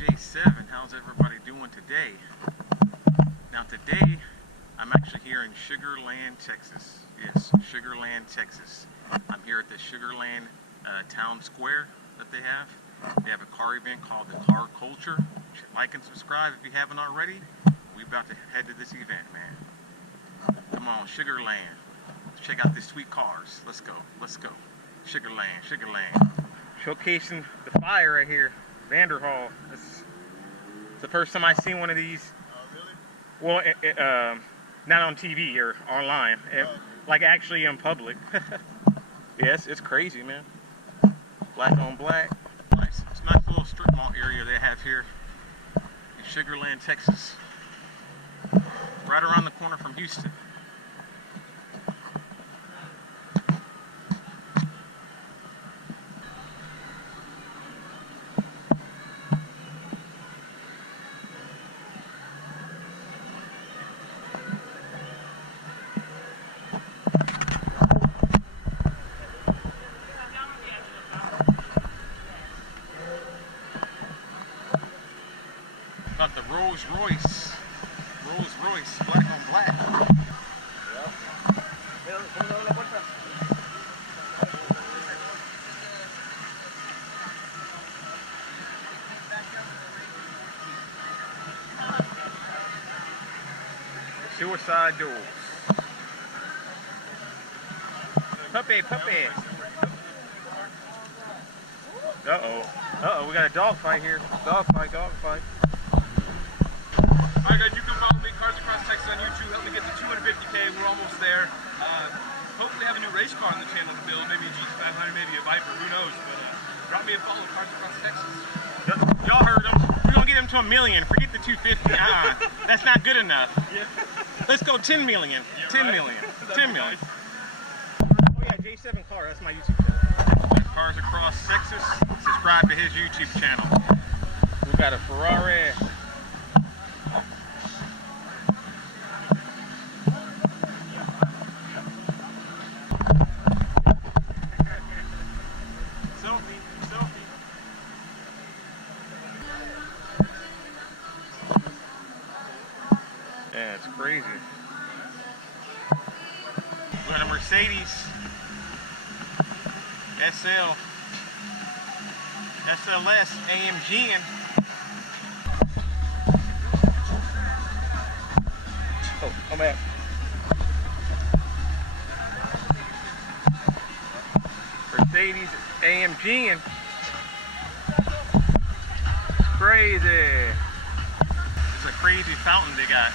J7. How's everybody doing today? Now today, I'm actually here in Sugar Land, Texas. Yes, Sugar Land, Texas. I'm here at the Sugar Land town square that they have. They have a car event called the Car Culture. You should like and subscribe if you haven't already. We're about to head to this event, man. Come on, Sugar Land. Let's check out these sweet cars. Let's go. Let's go. Sugar Land, Sugar Land. Showcasing the fire right here. Vanderhall. It's the first time I've seen one of these. Really? Well, not on TV or online. Like actually in public. Yes, it's crazy, man. Black on black. Nice. It's a nice little strip mall area they have here in Sugar Land, Texas. Right around the corner from Houston. Got the Rolls Royce, black on black. Suicide doors. Puppy. Uh-oh, we got a dog fight here. Dog fight. Alright guys, you can follow me, Cars Across Texas on YouTube. Help me get to 250K. We're almost there. Hopefully have a new race car on the channel to build. Maybe a GT500, maybe a Viper, who knows. But drop me a follow, Cars Across Texas. Y'all heard him. We're going to get him to 1 million. Forget the 250. That's not good enough. Yeah. Let's go 10 million. Yeah, 10 right? million. That'd 10 be million. nice. Oh yeah, J7 Car. That's my YouTube channel. Cars Across Texas. Subscribe to his YouTube channel. We got a Ferrari. Yeah, it's crazy. We got a Mercedes SLS AMG. Oh, come back. Mercedes AMG. Crazy. It's a crazy fountain they got.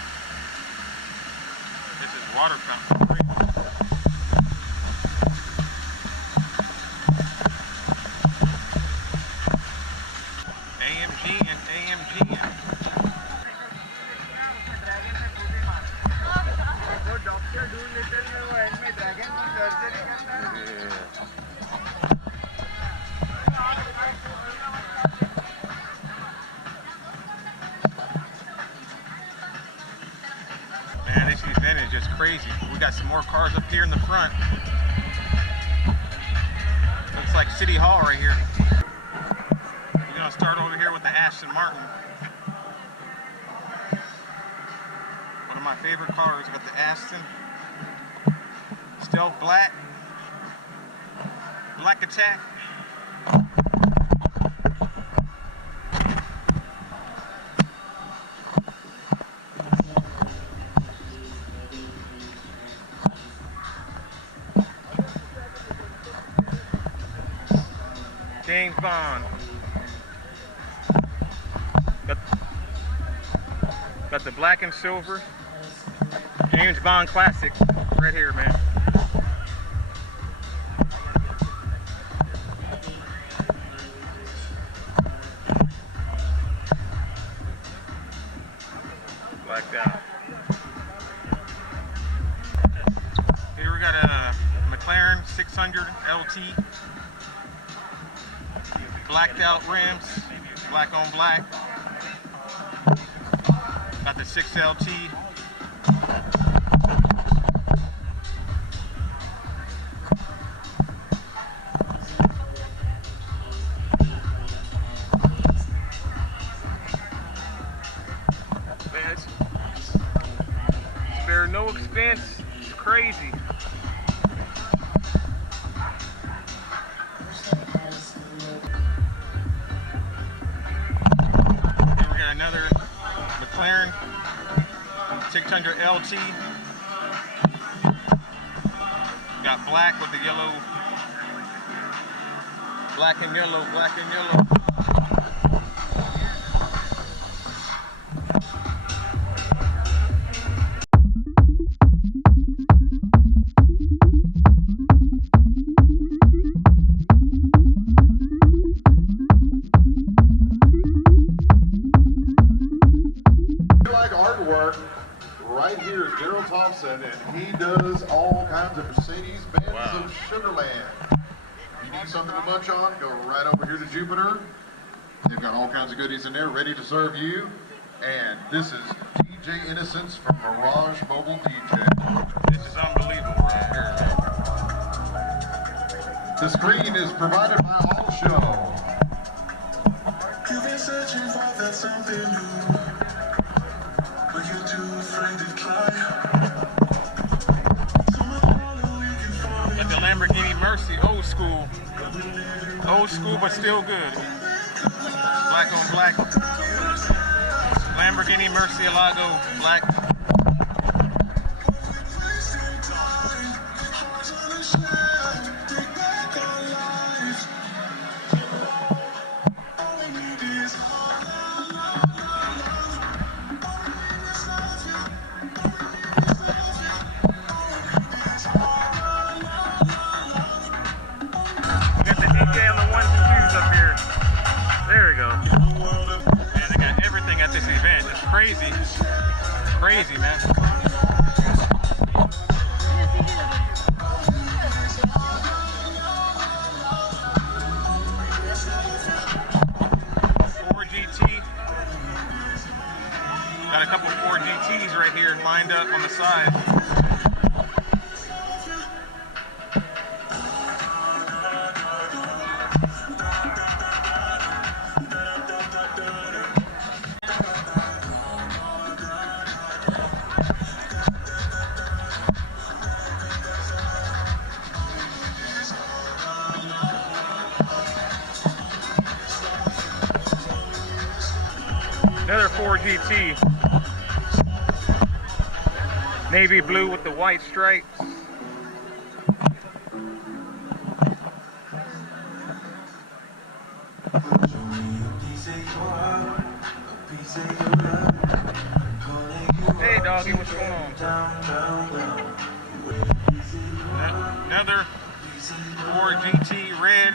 This is water fountain. AMG. Man, this event is just crazy. We got some more cars up here in the front. Looks like City Hall right here. We're gonna start over here with the Aston Martin. One of my favorite cars. Got the Aston. Stealth Black. Black Attack. James Bond. Got the black and silver James Bond classic right here, man. Blacked out. Here we got a McLaren 600 LT. Blacked out rims, black on black. Got the 6LT. expense. It's crazy. And we got another McLaren 600 LT. Got black with the yellow. Black and yellow, black and yellow. Right here is Daryl Thompson, and he does all kinds of Mercedes-Benz of Sugarland. If you need something to munch on, go right over here to Jupiter. They've got all kinds of goodies in there ready to serve you. And this is DJ Innocence from Mirage Mobile DJ. This is unbelievable right here. The screen is provided by All Show. You've been searching for that something new. Got the Lamborghini Mercy, old school but still good. Black on black. Lamborghini Murcielago, black. Crazy, man. Ford GT. Got a couple Ford GTs right here lined up on the side. Another Ford GT. Navy blue with the white stripes. Hey doggy, what's going on? Another Ford GT red.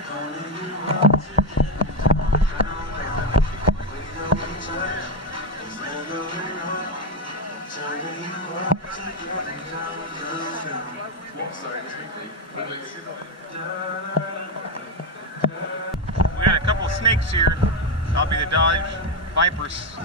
We got a couple of snakes here. I'll be the Dodge Vipers.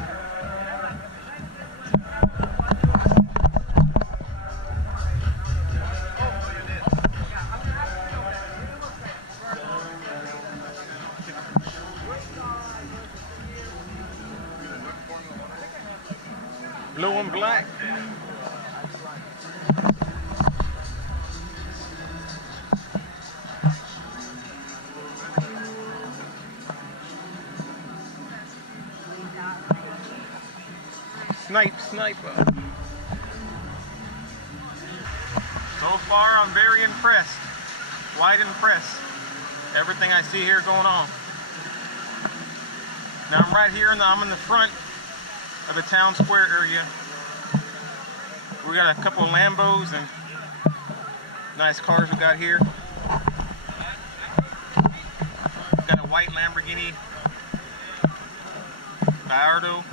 Blue and black. Sniper. So far, I'm very impressed. Quite impressed. Everything I see here going on. Now I'm right here, I'm in the front of the town square area. We got a couple of Lambos and nice cars we got here. Got a white Lamborghini Gallardo.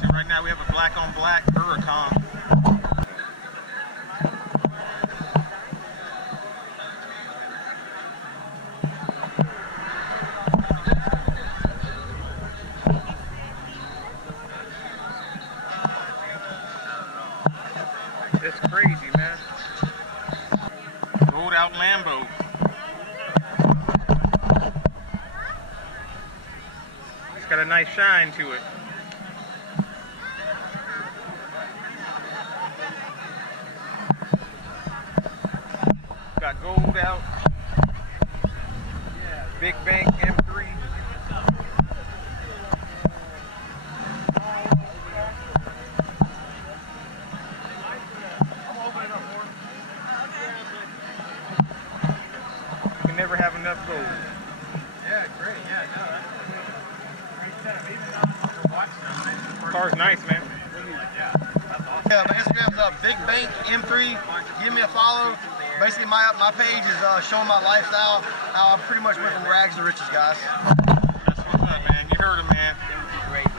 So right now we have a black on black Huracan. That's crazy, man. Rolled out Lambo. got a nice shine to it. Got gold out. Big Bank M3. You can never have enough gold. Yeah, great. Yeah, no, that's Car's nice, man. Yeah, my Instagram's Big Bank M3. Give me a follow. Basically, my page is showing my lifestyle, how I pretty much went from rags to riches, guys. That's what's up, man. You heard him, man.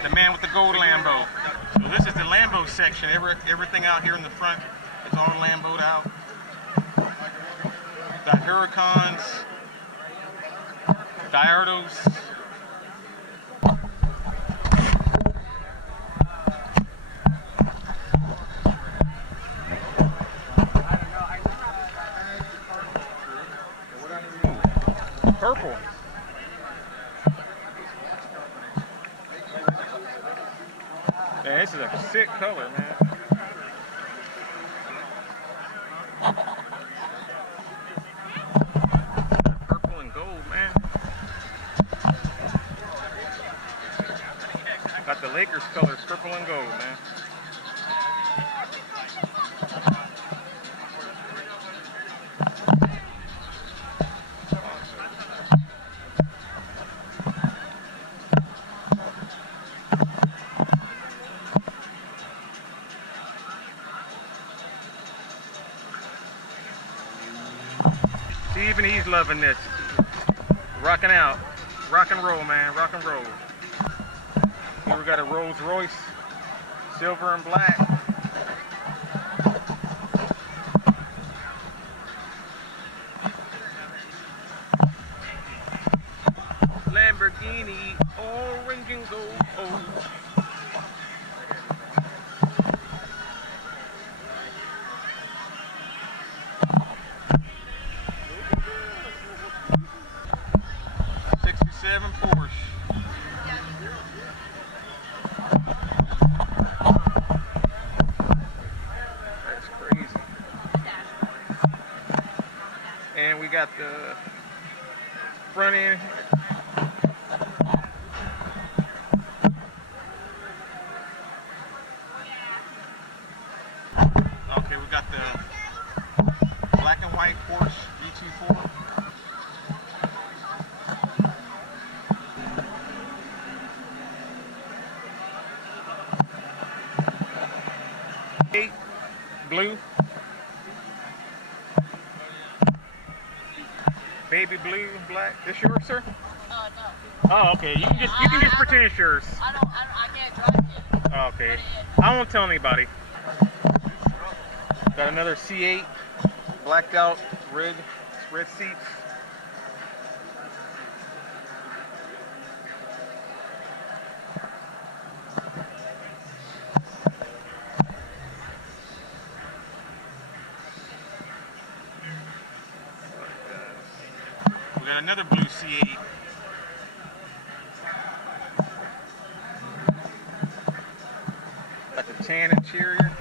The man with the gold Lambo. So this is the Lambo section. Everything out here in the front is all Lambo'd out. Got Huracans, Gallardos. Purple. Man, this is a sick color, man. Purple and gold, man. Got the Lakers colors, purple and gold, man. See, even he's loving this. Rocking out. Rock and roll, man. Rock and roll. Here we got a Rolls Royce. Silver and black. Lamborghini. Orange and gold. Oh. Porsche. That's crazy. And we got the front end. Okay, we got the black and white Porsche V24. Blue, baby blue, black. This yours, sir? No. Oh, okay. You can just pretend it's yours. I can't drive it. Oh, okay. I won't tell anybody. Got another C8, blacked out, red seats. We got another blue C8. Got the tan interior.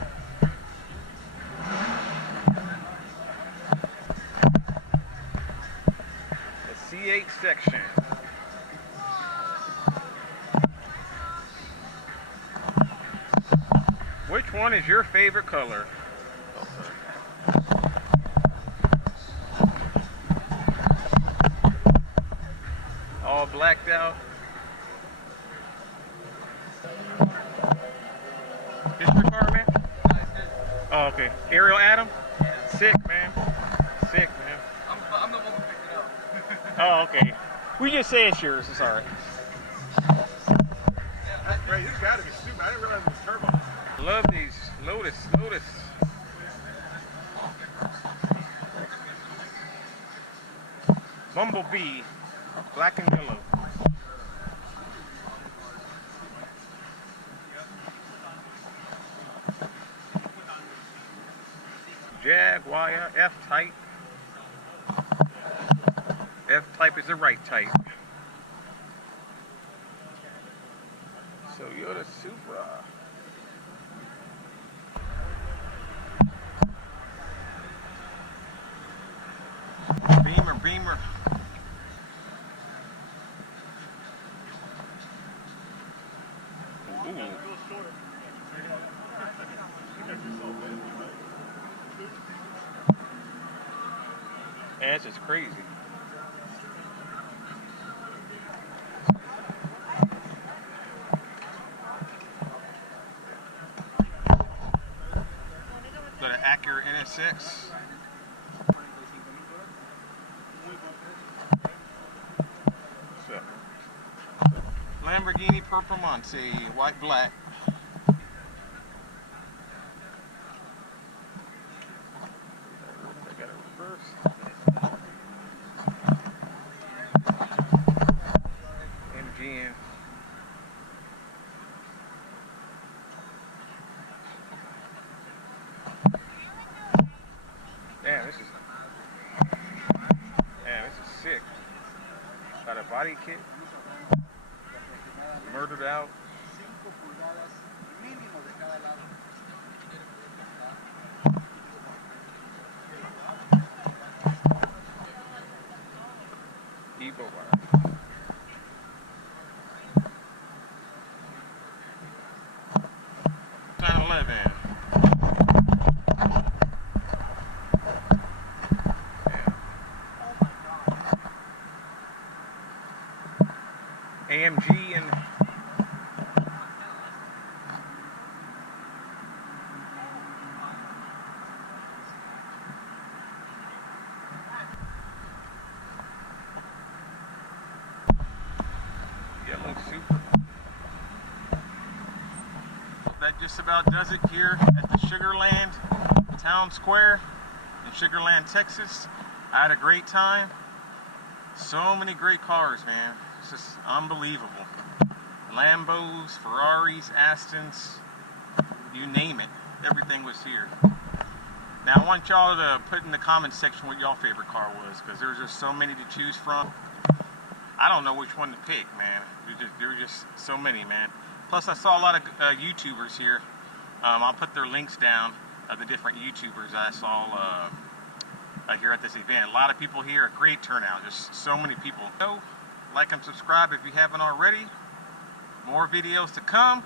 The C8 section. Which one is your favorite color? All blacked out. This your car, man? Oh, okay. Ariel Adam? Sick, man. Sick, man. I'm the one who picked it up. Oh, okay. We just say it's yours. It's all right. Right, this gotta be stupid. I didn't realize it was turbo. Love these. Lotus. Bumblebee. Black and yellow. Jaguar F-Type. F-Type is the right type. Toyota Supra. Beamer. Ooh. Man, it's just crazy. Got an Acura NSX. Lamborghini Performance, white black. I got a reverse. MGM. Damn, this is sick. Got a body kit. Murdered out. Evo wire. AMG and yellow Supra. That just about does it here at the Sugarland Town Square in Sugarland, Texas. I had a great time. So many great cars, man. It's just unbelievable. Lambos, Ferraris, Astons, you name it. Everything was here. Now I want y'all to put in the comment section what y'all favorite car was, because there's just so many to choose from. I don't know which one to pick, man. There were just so many, man. Plus I saw a lot of YouTubers here. I'll put their links down of the different YouTubers I saw here at this event. A lot of people here, a great turnout, just so many people. So, like and subscribe if you haven't already. More videos to come.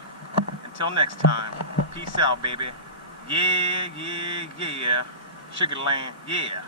Until next time, peace out, baby. Yeah. Sugarland, yeah.